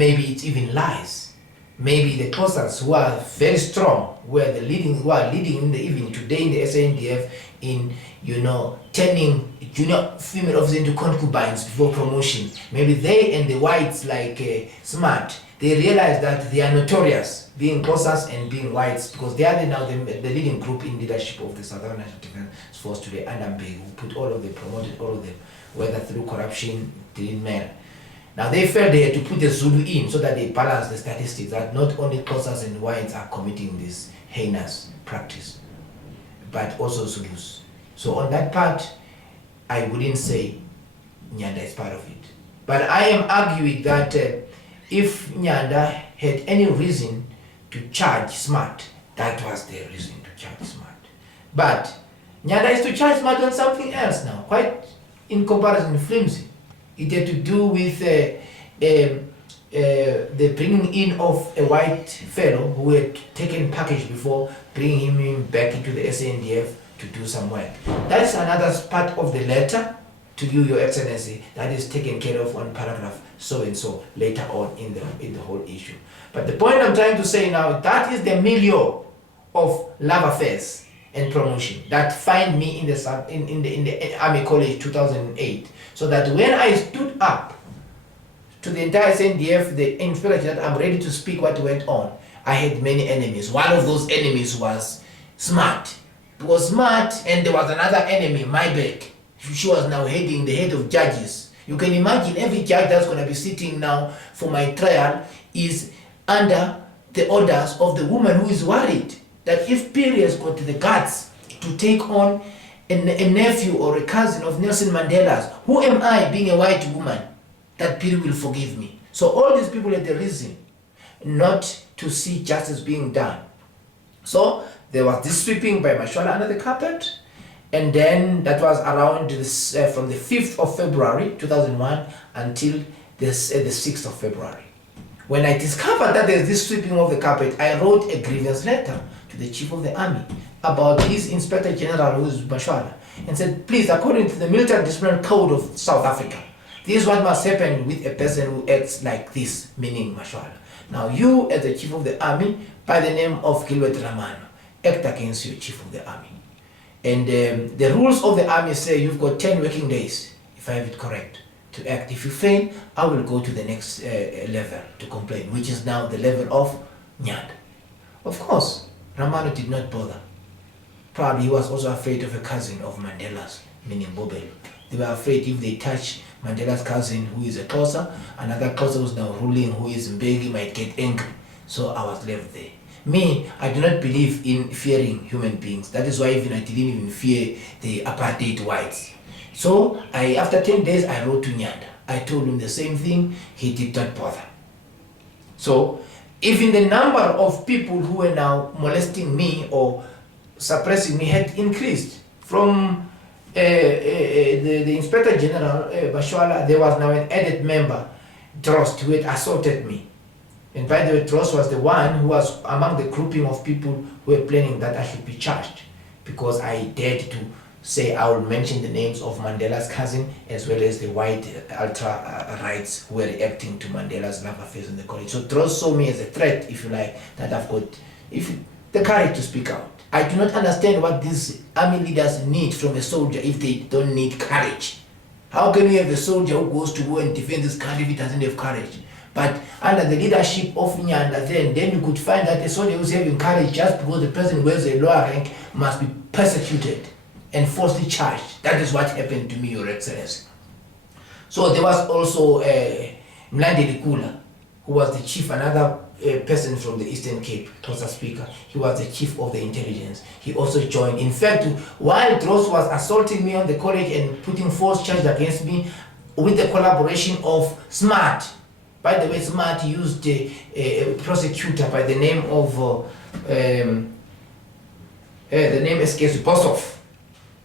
maybe it's even lies. Maybe the Xhosas who are very strong, who are leading in the even today in the SANDF in, turning junior female officers into concubines before promotion. Maybe they and the whites like Smart, they realize that they are notorious being Xhosas and being whites, because they are now the leading group in leadership of the Southern National Defense Force today, and who put promoted all of them, whether through corruption, didn't matter. Now they felt they had to put the Zulu in so that they balance the statistics, that not only Xhosas and whites are committing this heinous practice, but also Zulus. So on that part, I wouldn't say Nyanda is part of it. But I am arguing that if Nyanda had any reason to charge Smart, that was the reason to charge Smart. But Nyanda is to charge Smart on something else now, quite in comparison flimsy. It had to do with the bringing in of a white fellow who had taken package before, bringing him back into the SANDF to do some work. That's another part of the letter to you, Your Excellency, that is taken care of on paragraph so and so later on in the whole issue. But the point I'm trying to say now, that is the milieu of love affairs and promotion that find me in the Army College 2008. So that when I stood up to the entire SNDF, the inspector that I'm ready to speak what went on, I had many enemies. One of those enemies was Smart. It was Smart, and there was another enemy, Mybeck. She was now the head of judges. You can imagine every judge that's going to be sitting now for my trial is under the orders of the woman who is worried that if Phiri'S got the guts to take on a nephew or a cousin of Nelson Mandela's, who am I, being a white woman, that Phiri will forgive me? So all these people had the reason not to see justice being done. So there was this sweeping by Mashwala under the carpet, and then that was around this, from the 5th of February 2001 until the 6th of February. When I discovered that there's this sweeping of the carpet, I wrote a grievance letter to the Chief of the Army about his Inspector General, who is Mashwala, and said, please, according to the Military Disciplinary Code of South Africa, this is what must happen with a person who acts like this, meaning Mashwala. Now you, as the Chief of the Army, by the name of Gilbert Ramano, act against your Chief of the Army. And the rules of the Army say you've got 10 working days, if I have it correct, to act. If you fail, I will go to the next level to complain, which is now the level of Nyanda. Of course, Ramano did not bother. Probably he was also afraid of a cousin of Mandela's, meaning Bobelo. They were afraid if they touch Mandela's cousin, who is a Xhosa, another Xhosa who's now ruling, who is Mbeki, might get angry. So I was left there. Me, I do not believe in fearing human beings. That is why even I didn't even fear the apartheid whites. So after 10 days, I wrote to Nyanda. I told him the same thing. He did not bother. So even the number of people who were now molesting me or suppressing me had increased. From the Inspector General, Mashwala, there was now an added member, Drost, who had assaulted me. And by the way, Drost was the one who was among the grouping of people who were planning that I should be charged, because I dared to say I will mention the names of Mandela's cousin as well as the white ultra-rights who were reacting to Mandela's love affairs in the college. So Drost saw me as a threat, if you like, that I've got the courage to speak out. I do not understand what these army leaders need from a soldier if they don't need courage. How can you have a soldier who goes to war and defend this country if he doesn't have courage? But under the leadership of Nyanda, then you could find that a soldier who's having courage just because the person wears a lower rank must be persecuted and falsely charged. That is what happened to me, Your Excellency. So there was also Mlandi Likula, who was the chief, another person from the Eastern Cape, Xhosa speaker. He was the chief of the intelligence. He also joined. In fact, while Drost was assaulting me on the college and putting false charges against me with the collaboration of Smart. By the way, Smart used a prosecutor by the name of, the name escapes, Bosov.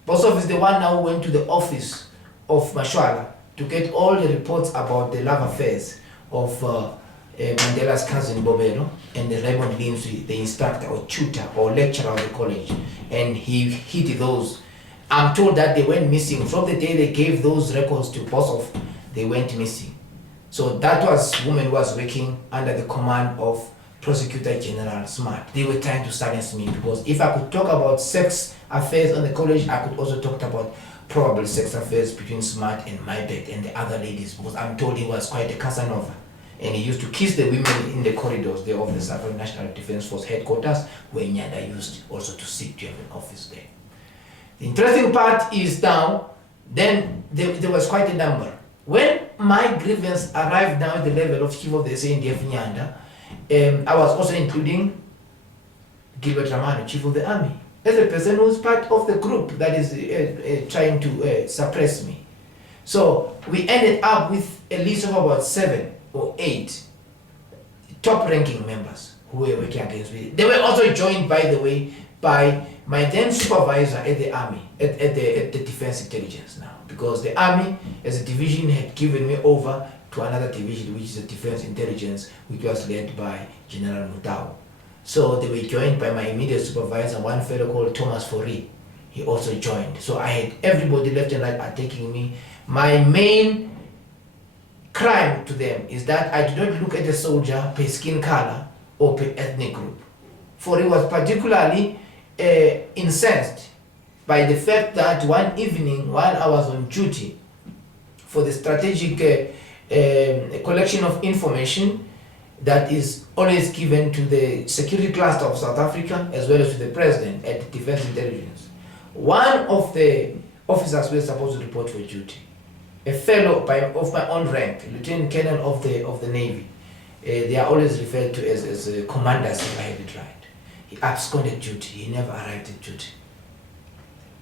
Bosov is the one now who went to the office of Mashwala to get all the reports about the love affairs of Mandela's cousin Bobelo and the Raymond Lindsay, the instructor or tutor or lecturer of the college. And he hid those. I'm told that they went missing. From the day they gave those records to Bosov, they went missing. So that woman was working under the command of Prosecutor General Smart. They were trying to silence me because if I could talk about sex affairs on the college, I could also talk about probable sex affairs between Smart and Maybeth and the other ladies, because I'm told he was quite a Casanova. And he used to kiss the women in the corridors there of the Southern National Defense Force headquarters, where Nyanda used also to seek to have an office there. The interesting part is now, then there was quite a number. When my grievance arrived now at the level of chief of the SANDF Nyanda, I was also including Gilbert Ramano, chief of the army, as a person who's part of the group that is trying to suppress me. So we ended up with a list of about 7 or 8 top-ranking members who were working against me. They were also joined, by the way, by my then supervisor at the army, at the defense intelligence now, because the army as a division had given me over to another division, which is the defense intelligence, which was led by General Mutau. So they were joined by my immediate supervisor, one fellow called Thomas Phiri'S. He also joined. So I had everybody left and right attacking me. My main crime to them is that I do not look at the soldier per skin color or per ethnic group. For he was particularly incensed by the fact that one evening while I was on duty for the strategic collection of information that is always given to the security cluster of South Africa as well as to the president at the defense intelligence, one of the officers were supposed to report for duty, a fellow of my own rank, lieutenant colonel of the Navy. They are always referred to as commanders, if I have it right. He absconded duty. He never arrived at duty.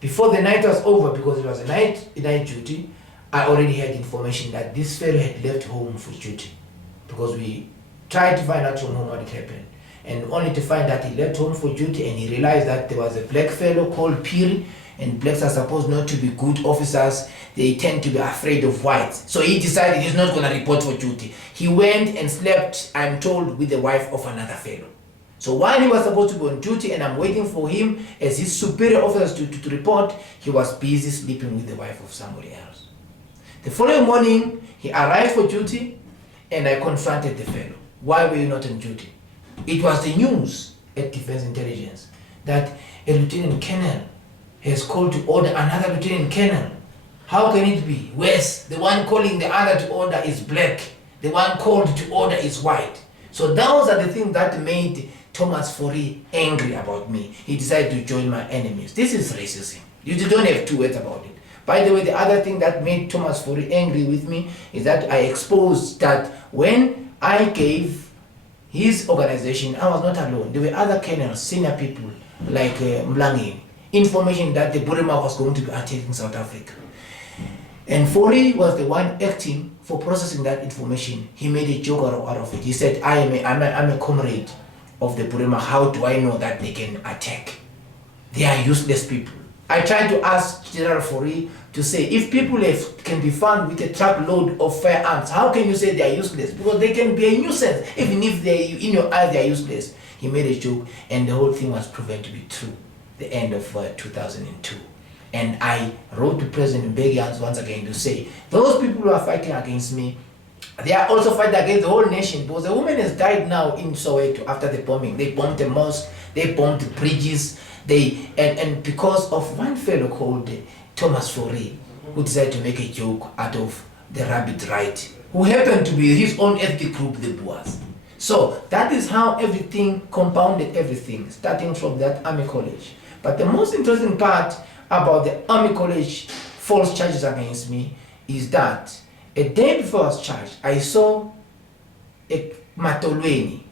Before the night was over, because it was a night duty, I already had information that this fellow had left home for duty, because we tried to find out from home what had happened, and only to find that he left home for duty and he realized that there was a black fellow called Phiri'S, and blacks are supposed not to be good officers. They tend to be afraid of whites. So he decided he's not going to report for duty. He went and slept, I'm told, with the wife of another fellow. So while he was supposed to be on duty and I'm waiting for him as his superior officer to report, he was busy sleeping with the wife of somebody else. The following morning, he arrived for duty and I confronted the fellow. Why were you not on duty? It was the news at Defense Intelligence that a lieutenant colonel has called to order another lieutenant colonel. How can it be? Wes, the one calling the other to order is black. The one called to order is white. So those are the things that made Thomas Phiri'S angry about me. He decided to join my enemies. This is racism. You don't have two words about it. By the way, the other thing that made Thomas Phiri'S angry with me is that I exposed that when I gave his organization, I was not alone. There were other colonels, senior people like Mlangi, information that the Burma was going to be attacking South Africa. And Phiri'S was the one acting for processing that information. He made a joke out of it. He said, I'm a comrade of the Burma. How do I know that they can attack? They are useless people. I tried to ask General Phiri'S to say, if people can be found with a truckload of firearms, how can you say they are useless? Because they can be a nuisance. Even if in your eyes they are useless. He made a joke and the whole thing was proven to be true. The end of 2002. And I wrote to President Mbeki once again to say, those people who are fighting against me, they are also fighting against the whole nation, because a woman has died now in Soweto after the bombing. They bombed the mosque, they bombed the bridges, and because of one fellow called Thomas Phiri'S, who decided to make a joke out of the rabbit right, who happened to be his own ethnic group, the Boers. So that is how everything compounded everything, starting from that army college. But the most interesting part about the army college false charges against me is that a day before I was charged, I saw a Matolweni.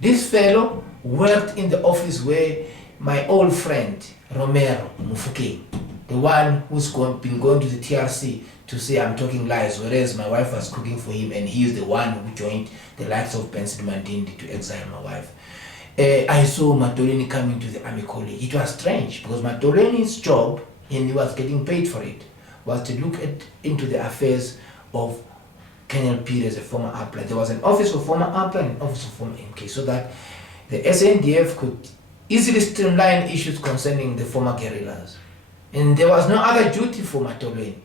This fellow worked in the office where my old friend Romero Mufuke, the one who's been going to the TRC to say I'm talking lies, whereas my wife was cooking for him and he is the one who joined the likes of Benson Mandindi to exile my wife. I saw Matolweni coming to the army college. It was strange because Matolweni's job, and he was getting paid for it, was to look into the affairs of Colonel Phiri'S, a former APLA. There was an office for former APLA and an office for former MK, so that the SNDF could easily streamline issues concerning the former guerrillas. And there was no other duty for Matolweni.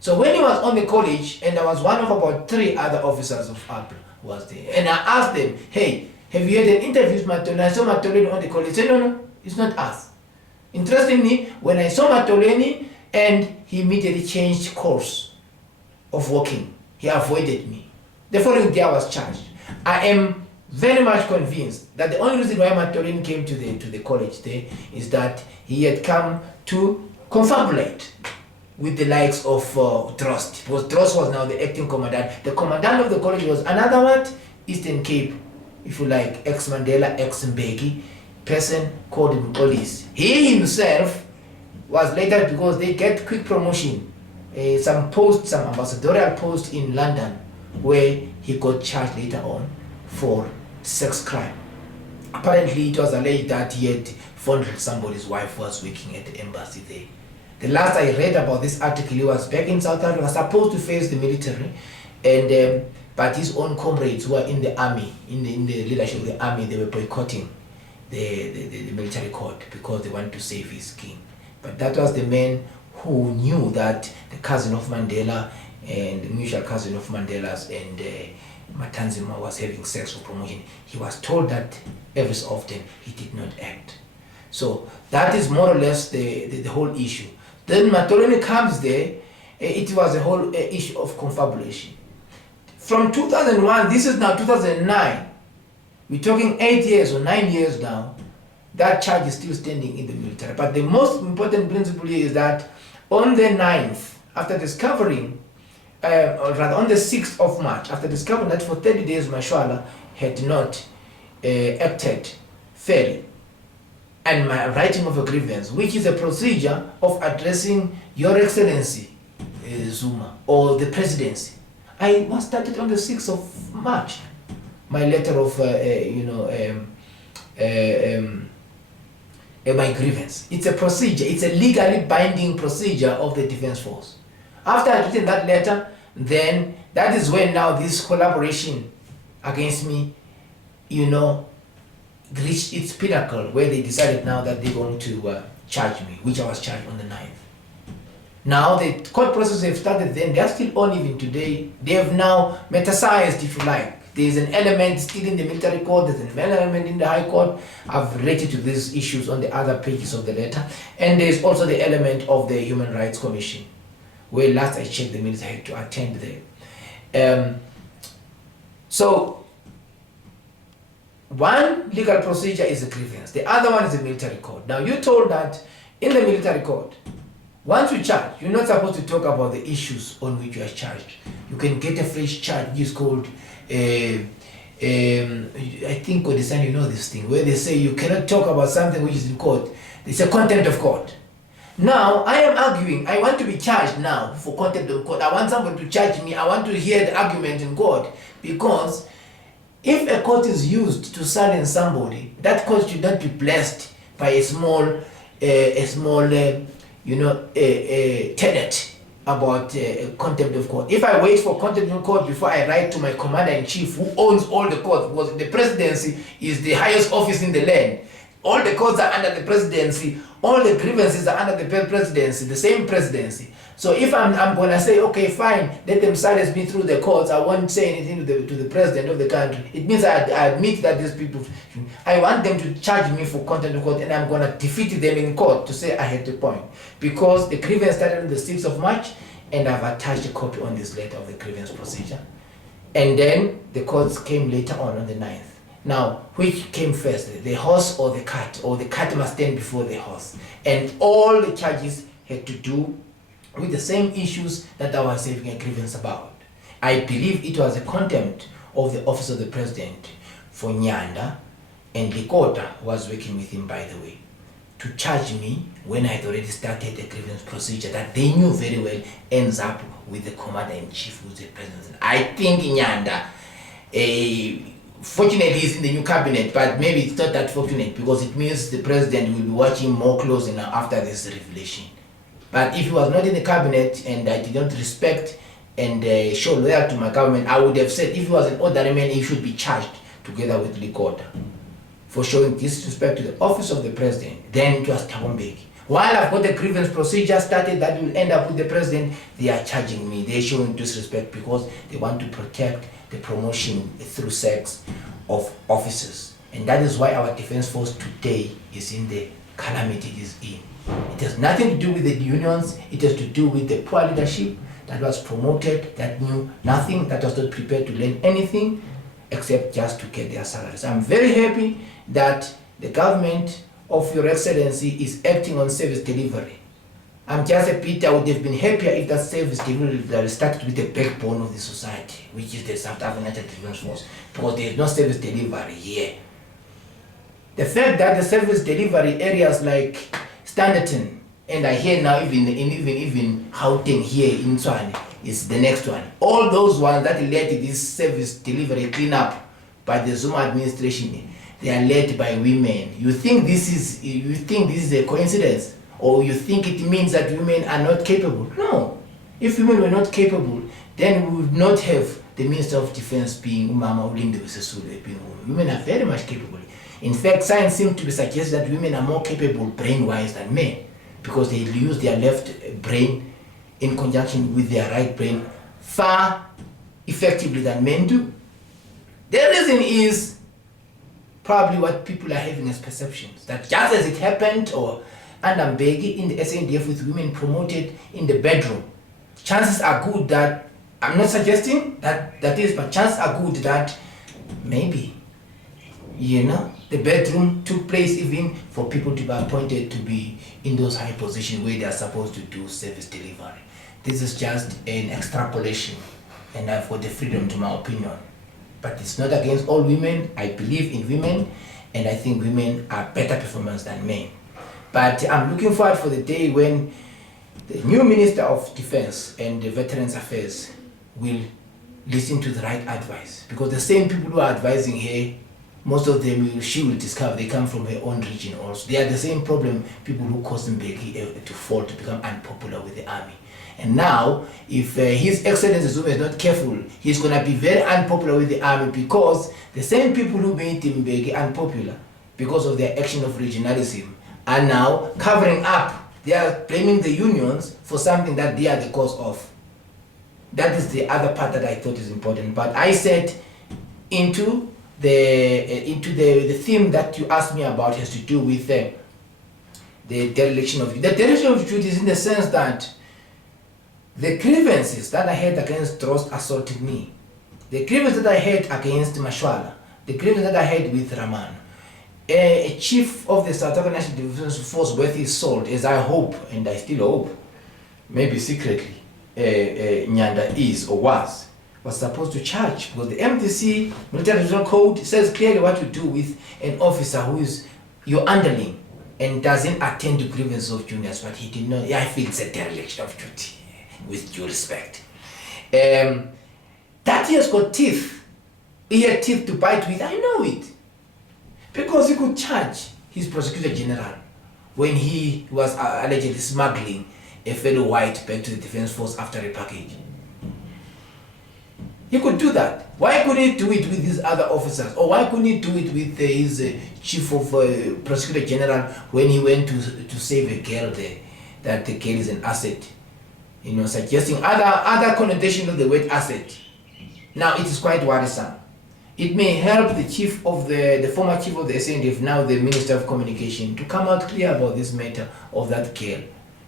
So when he was on the college, and there was one of about 3 other officers of APRA was there, and I asked them, hey, have you had an interview with Matoleni? I saw Matoleni on the college. He said, no, it's not us. Interestingly, when I saw Matoleni, and he immediately changed course of working. He avoided me. The following day I was charged. I am very much convinced that the only reason why Matoleni came to the college there is that he had come to confabulate with the likes of Drost, because Drost was now the acting commandant. The commandant of the college was another what? Eastern Cape, if you like, ex-Mandela, ex-Mbeki person called Mpolisi. He himself was later, because they get quick promotion, some ambassadorial post in London, where he got charged later on for sex crime. Apparently it was alleged that he had fondled somebody's wife who was working at the embassy there. The last I read about this article, he was back in South Africa, supposed to face the military, and but his own comrades who were in the army, in the leadership of the army, they were boycotting the military court because they wanted to save his king. But that was the man who knew that the cousin of Mandela and the mutual cousin of Mandela's and Matanzima was having sex for promotion. He was told that every so often he did not act. So that is more or less the whole issue. Then Matoleni comes there, it was a whole issue of confabulation. From 2001, this is now 2009, we're talking 8 years or 9 years now, that charge is still standing in the military. But the most important principle here is that on the 9th, after discovering, or rather on the 6th of March, after discovering that for 30 days Mashwala had not acted fairly, and my writing of a grievance, which is a procedure of addressing Your Excellency Zuma or the presidency. I was started on the 6th of March. My letter of, my grievance. It's a procedure. It's a legally binding procedure of the Defense Force. After I written that letter, then that is when now this collaboration against me, reached its pinnacle, where they decided now that they're going to charge me, which I was charged on the 9th. Now the court process have started then, they're still on even today. They have now metasized, if you like. There's an element still in the military court, there's an element in the high court. I've related to these issues on the other pages of the letter. And there's also the element of the Human Rights Commission, where last I checked the military had to attend there. So one legal procedure is a grievance, the other one is the military court. Now you're told that in the military court, once you charge, you're not supposed to talk about the issues on which you are charged. You can get a fresh charge, which is called, I think Kodisani, you know this thing, where they say you cannot talk about something which is in court. It's a contempt of court. Now, I am arguing, I want to be charged now for contempt of court. I want somebody to charge me. I want to hear the argument in court, because if a court is used to silence somebody, that court should not be blessed by a small tenet about contempt of court. If I wait for contempt of court before I write to my commander-in-chief, who owns all the courts, because the presidency is the highest office in the land, all the courts are under the presidency, all the grievances are under the presidency, the same presidency. So if I'm going to say, okay, fine, let them silence me through the courts, I won't say anything to the president of the country, it means I admit that these people, I want them to charge me for contempt of court, and I'm going to defeat them in court to say I had the point. Because the grievance started on the 6th of March, and I've attached a copy on this letter of the grievance procedure. And then the courts came later on the 9th. Now, which came first, the horse or the cart? Or the cart must stand before the horse. And all the charges had to do with the same issues that I was having a grievance about. I believe it was a contempt of the office of the president for Nyanda, and Likota was working with him, by the way, to charge me when I had already started the grievance procedure that they knew very well ends up with the commander-in-chief, who's the president. I think Nyanda, fortunately he's in the new cabinet, but maybe it's not that fortunate, because it means the president will be watching more closely now after this revelation. But if he was not in the cabinet and I did not respect and show loyalty to my government, I would have said if he was an ordinary man, he should be charged together with Likota for showing disrespect to the office of the president. Then it was Thabo Mbeki. While I've got the grievance procedure started that will end up with the president, they are charging me. They're showing disrespect because they want to protect the promotion through sex of officers. And that is why our defense force today is in the calamity it is in. It has nothing to do with the unions. It has to do with the poor leadership that was promoted, that knew nothing, that was not prepared to learn anything except just to get their salaries. I'm very happy that the government of Your Excellency is acting on service delivery. I'm just a bit, I would have been happier if that service delivery started with the backbone of the society, which is the South African National Defence Force, because there is no service delivery here. The fact that the service delivery areas like Standerton, and I hear now even Gauteng here in Tshwane is the next one. All those ones that led to this service delivery cleanup by the Zuma administration, they are led by women. You think this is a coincidence, or you think it means that women are not capable? No. If women were not capable, then we would not have the Minister of Defense being Umama Ulinde Sisulu being women. Women are very much capable. In fact, science seems to be suggesting that women are more capable brain-wise than men, because they use their left brain in conjunction with their right brain far effectively than men do. The reason is probably what people are having as perceptions, that just as it happened or under Mbeki in the SANDF with women promoted in the bedroom, chances are good that, I'm not suggesting that is, but chances are good that maybe, the bedroom took place even for people to be appointed to be in those high positions where they are supposed to do service delivery. This is just an extrapolation, and I've got the freedom to my opinion. But it's not against all women. I believe in women, and I think women are better performers than men. But I'm looking forward for the day when the new Minister of Defense and the Veterans Affairs will listen to the right advice. Because the same people who are advising her, most of them she will discover they come from her own region also. They are the same problem, people who caused Mbeki to fall, to become unpopular with the army. And now, if His Excellency Zuma is not careful, he's going to be very unpopular with the army, because the same people who made Mbeki unpopular because of their action of regionalism are now covering up. They are blaming the unions for something that they are the cause of. That is the other part that I thought is important. But I said into the theme that you asked me about has to do with the dereliction of duty. The dereliction of duty is in the sense that the grievances that I had against Drost assaulted me, the grievances that I had against Mashwala, the grievances that I had with Raman, a chief of the South African National Defence Force worth his salt, as I hope, and I still hope, maybe secretly, Nyanda is or was supposed to charge, because the MTC Military Regional Code says clearly what you do with an officer who is your underling and doesn't attend to grievances of juniors, but he did not. I feel it's a dereliction of duty, with due respect. That he has got teeth. He had teeth to bite with, I know it. Because he could charge his prosecutor general when he was allegedly smuggling a fellow white back to the defense force after a package. He could do that. Why couldn't he do it with his other officers? Or why couldn't he do it with his chief of prosecutor general when he went to save a girl there, that the girl is an asset? Suggesting other connotation of the word asset. Now it is quite worrisome. It may help the chief of the former chief of the SANDF, now the Minister of Communication, to come out clear about this matter of that girl.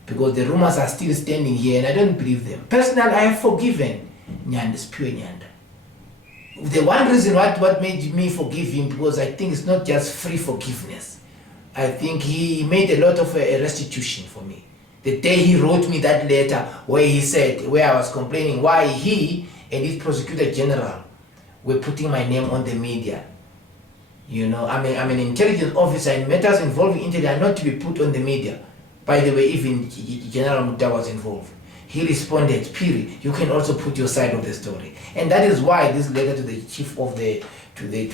Because the rumors are still standing here and I don't believe them. Personally, I have forgiven Nyanda's pure Nyanda. The one reason what made me forgive him, because I think it's not just free forgiveness. I think he made a lot of a restitution for me. The day he wrote me that letter where I was complaining why he and his prosecutor general were putting my name on the media. I'm an intelligence officer, and matters involving intelligence are not to be put on the media. By the way, even General Mutta was involved. He responded, Phiri, you can also put your side of the story. And that is why this letter to the chief of to the